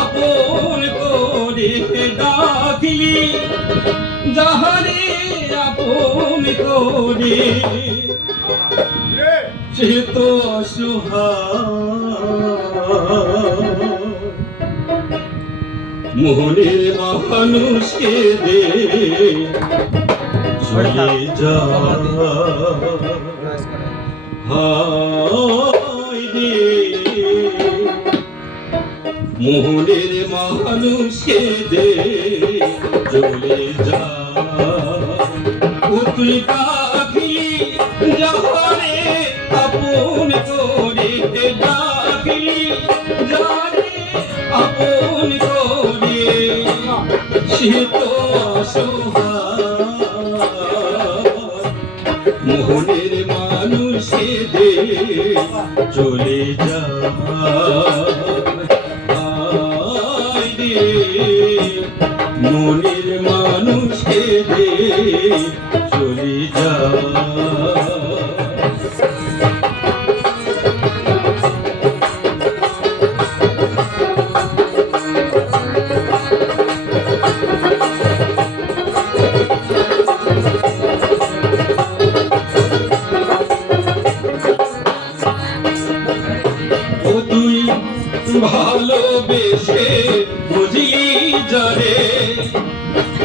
আপন করে ডাকিলি যাহারে আপন করে সে তো অসহায় মোহনের মানুষকে দে চলে যা হায় রে মোহনের মানুষকে দে চলে যা ও তুই ডাকিলি যাহারে আপন করে ডাকিলি যাহারে আপন করে সে তো অসহায় মোহনের মানুষে দে চলে যা মনের মানুষকে দে চলে যা ও তুই ভালোবেসে বুঝলি যারে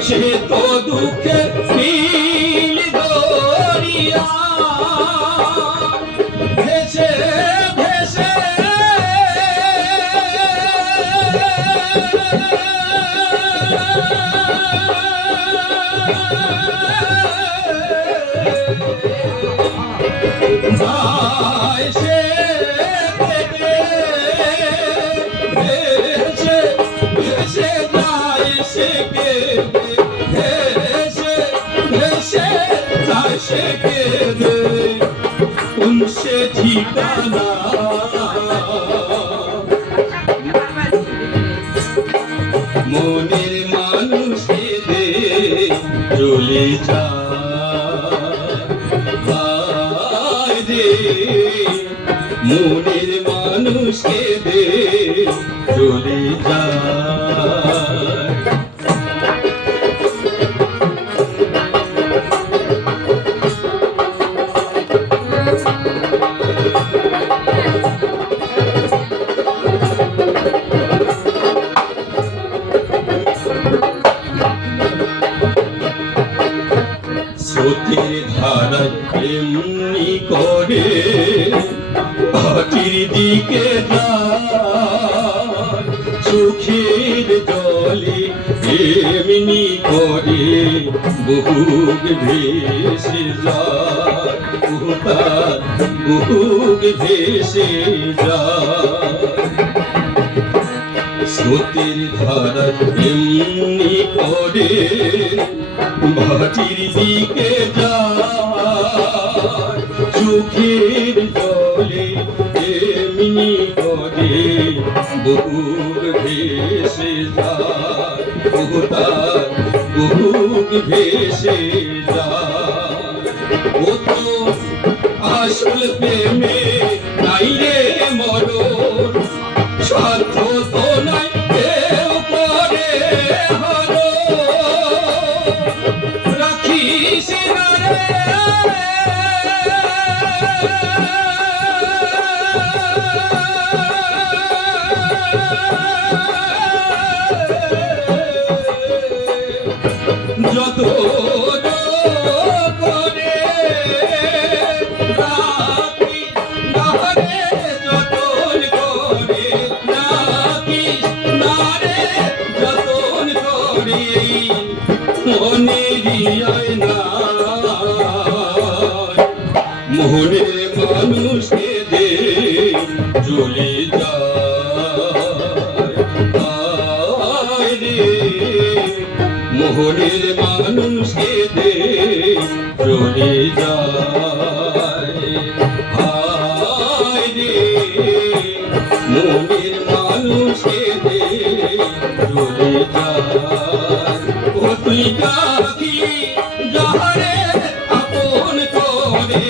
সে তো দুঃখে নীল দরিয়া ভেসে ভেসে যায় সে থেকে ভেসে ভেসে যায় সে ভেসে ভেসে যায় সে কেঁদে কোন সে ঠিকানা মনের মানুষকে দে চলে যা মনের মানুষকে দে চলে যা স্রোতের ধারায় এমনি করে ঘাটির দিকে যায় চোখের জলে এমনি করে বুক ভেসে যায় বুক ভেসে যায় স্রোতের ধারা এমনি করে ভাটির দিকে যায় চোখের জলে এমনি করে বুক ভেসে যায় বুক ভেসে যায় ও তো আসল প্রেমে নাইলে মরণ স্বার্থ তো নাই কেউ করে হলো রাখিস না রে যত করে রাখি না রে যতন করে রাখিস না রে যতন করে মনেরই আয়না মোহনের মানুষকে দে চলে যায় রে মোহনের মানুষকে দে চলে যায় হায় রে মনের মানুষকে দে চলে যায় ও তুই ডাকি যাহারে আপন করে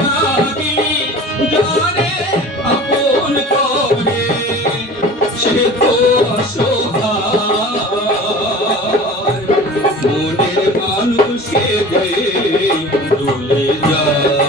ডাকি যাহারে আপন করে সে তো ডুলে যায়